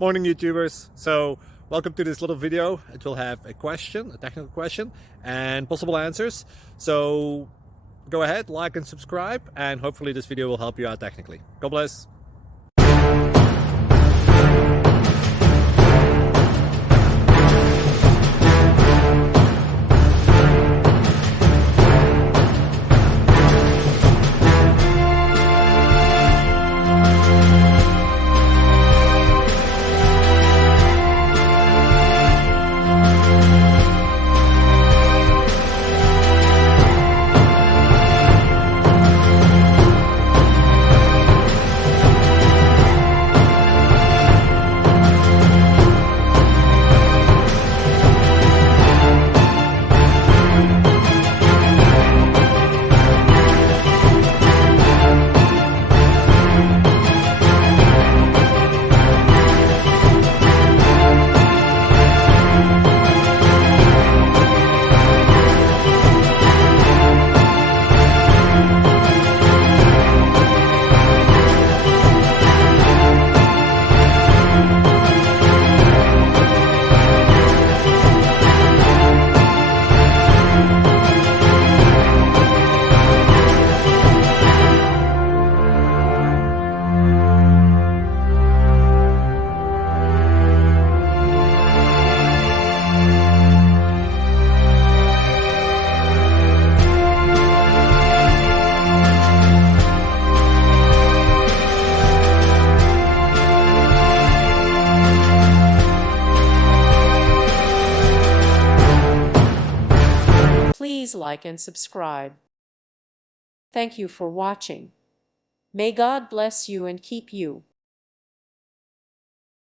Morning YouTubers. So welcome to this little video. It will have a question, a technical question, and possible answers. So go ahead, like and subscribe, and hopefully this video will help you out technically. God bless. Please like and subscribe. Thank you for watching. May God bless you and keep you.